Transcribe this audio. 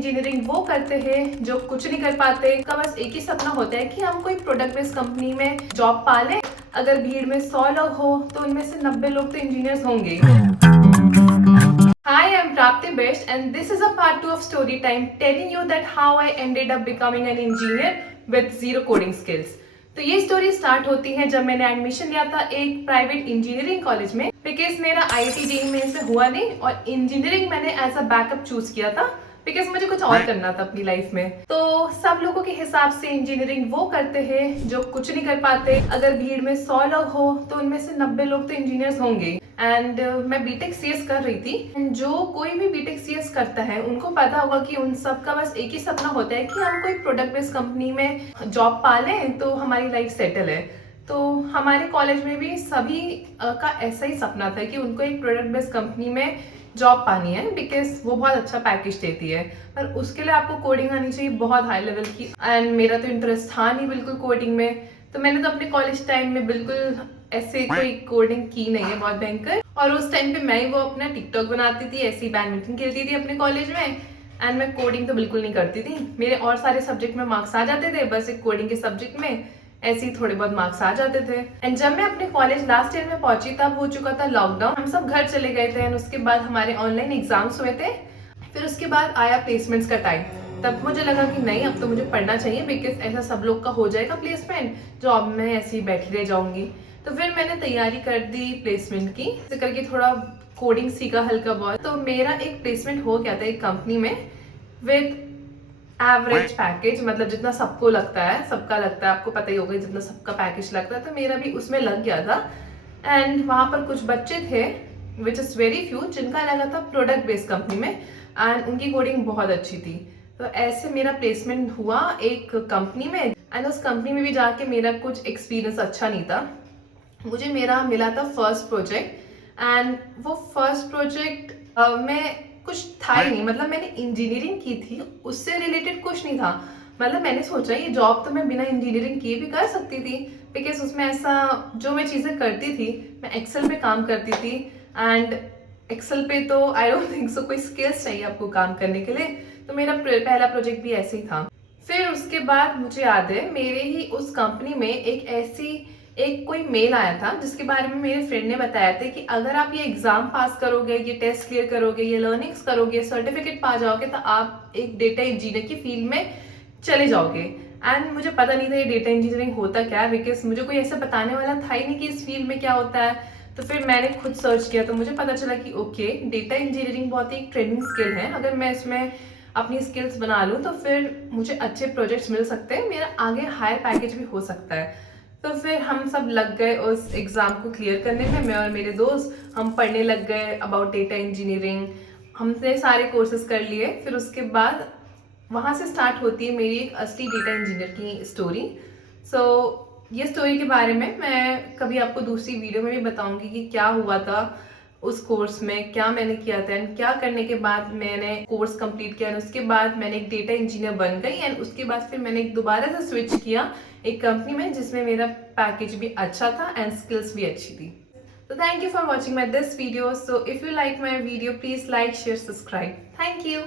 Engineering वो करते हैं जो कुछ नहीं कर पाते। का बस एक ही सपना होता है कि हम कोई प्रोडक्ट बेस्ड कंपनी में जॉब पा लें। अगर भीड़ में 100 लोग हो तो इनमें से 90 लोग तो इंजीनियर्स होंगे। Hi, I'm Prapti Best and this is a part 2 of story time telling you that how I ended up becoming an engineer with zero coding skills. तो ये स्टोरी स्टार्ट होती है जब मैंने एडमिशन लिया था एक प्राइवेट इंजीनियरिंग कॉलेज में, बिकॉज मेरा आईआईटी जेईई में से हुआ नहीं और इंजीनियरिंग मैंने एज अ बैकअप चूज किया था बिकॉज मुझे कुछ और करना था अपनी लाइफ में। तो सब लोगों के हिसाब से इंजीनियरिंग वो करते हैं जो कुछ नहीं कर पाते। अगर भीड़ में 100 लोग हो तो इनमें से 90 लोग तो इंजीनियर्स होंगे। एंड मैं बीटेक सीएस कर रही थी एंड जो कोई भी बीटेक सीएस करता है उनको पता होगा कि उन सब का बस एक ही सपना होता है कि हम कोई प्रोडक्ट बेस्ड कंपनी में जॉब पा लें तो हमारी लाइफ सेटल है। तो हमारे कॉलेज में भी सभी का ऐसा ही सपना था कि उनको एक प्रोडक्ट बेस्ड कंपनी में जॉब पानी है बिकॉज वो बहुत अच्छा पैकेज देती है। पर उसके लिए आपको कोडिंग आनी चाहिए बहुत हाई लेवल की एंड मेरा तो इंटरेस्ट था नहीं बिल्कुल कोडिंग में। तो मैंने तो अपने कॉलेज टाइम में बिल्कुल ऐसे कोई कोडिंग की नहीं है बहुत भयंकर। और उस टाइम पे मैं ही वो अपना टिकटॉक बनाती थी, ऐसी बैडमिंटन खेलती थी अपने कॉलेज में एंड मैं कोडिंग तो बिल्कुल नहीं करती थी। मेरे और सारे सब्जेक्ट में मार्क्स आ जाते थे, बस एक कोडिंग के सब्जेक्ट में ऐसे ही थोड़े बहुत मार्क्स आ जाते थे। एंड जब मैं अपने कॉलेज लास्ट ईयर में पहुंची तब हो चुका था लॉकडाउन, हम सब घर चले गए थे एंड उसके बाद हमारे ऑनलाइन एग्जाम्स हुए थे। फिर उसके बाद आया प्लेसमेंट्स का टाइम। तब मुझे लगा कि नहीं, अब तो मुझे पढ़ना चाहिए बिकॉज ऐसा सब लोग का हो जाएगा प्लेसमेंट, जॉब में ऐसे ही बैठी रह जाऊंगी। तो फिर मैंने तैयारी कर दी प्लेसमेंट की, इसे करके थोड़ा कोडिंग सीखा हल्का बहुत। तो मेरा एक प्लेसमेंट हो गया था एक कंपनी में विद एवरेज पैकेज, मतलब जितना सबको लगता है, सबका लगता है, आपको पता ही होगा जितना सबका पैकेज लगता है, तो मेरा भी उसमें लग गया था। एंड वहां पर कुछ बच्चे थे विच इज वेरी फ्यू जिनका लगा था प्रोडक्ट बेस्ड कंपनी में एंड उनकी कोडिंग बहुत अच्छी थी। तो ऐसे मेरा प्लेसमेंट हुआ एक कंपनी में एंड उस कंपनी में भी जाके मेरा कुछ एक्सपीरियंस अच्छा नहीं था। मुझे मेरा मिला था फर्स्ट प्रोजेक्ट एंड वो फर्स्ट प्रोजेक्ट में कुछ था ही नहीं, मतलब मैंने इंजीनियरिंग की थी, उससे रिलेटेड कुछ नहीं था। मतलब मैंने सोचा ये जॉब तो मैं बिना इंजीनियरिंग किए भी कर सकती थी बिकॉज उसमें ऐसा जो मैं चीज़ें करती थी, मैं एक्सेल पे काम करती थी एंड एक्सेल पे तो आई डोंट थिंक सो कोई स्किल्स चाहिए आपको काम करने के लिए। तो मेरा पहला प्रोजेक्ट भी ऐसे ही था। फिर उसके बाद मुझे याद है मेरे ही उस कंपनी में एक कोई मेल आया था जिसके बारे में मेरे फ्रेंड ने बताया था कि अगर आप ये एग्जाम पास करोगे, ये टेस्ट क्लियर करोगे, ये लर्निंग्स करोगे, सर्टिफिकेट पा जाओगे तो आप एक डेटा इंजीनियर की फील्ड में चले जाओगे। एंड मुझे पता नहीं था ये डेटा इंजीनियरिंग होता क्या है बिकॉज मुझे कोई ऐसा बताने वाला था ही नहीं कि इस फील्ड में क्या होता है। तो फिर मैंने खुद सर्च किया तो मुझे पता चला कि ओके, डेटा इंजीनियरिंग बहुत ही एक ट्रेंडिंग स्किल है। अगर मैं इसमें अपनी स्किल्स बना लूँ तो फिर मुझे अच्छे प्रोजेक्ट्स मिल सकते हैं, मेरा आगे हायर पैकेज भी हो सकता है। तो फिर हम सब लग गए उस एग्ज़ाम को क्लियर करने में, मैं और मेरे दोस्त हम पढ़ने लग गए अबाउट डेटा इंजीनियरिंग। हमने सारे कोर्सेज कर लिए। फिर उसके बाद वहाँ से स्टार्ट होती है मेरी एक असली डेटा इंजीनियर की स्टोरी। सो ये स्टोरी के बारे में मैं कभी आपको दूसरी वीडियो में भी बताऊंगी कि क्या हुआ था उस कोर्स में, क्या मैंने किया था एंड क्या करने के बाद मैंने कोर्स कंप्लीट किया एंड उसके बाद मैंने एक डेटा इंजीनियर बन गई एंड उसके बाद फिर मैंने दोबारा से स्विच किया एक कंपनी में जिसमें मेरा पैकेज भी अच्छा था एंड स्किल्स भी अच्छी थी। तो thank you for watching my this video. So if you like my video please like share subscribe. Thank you.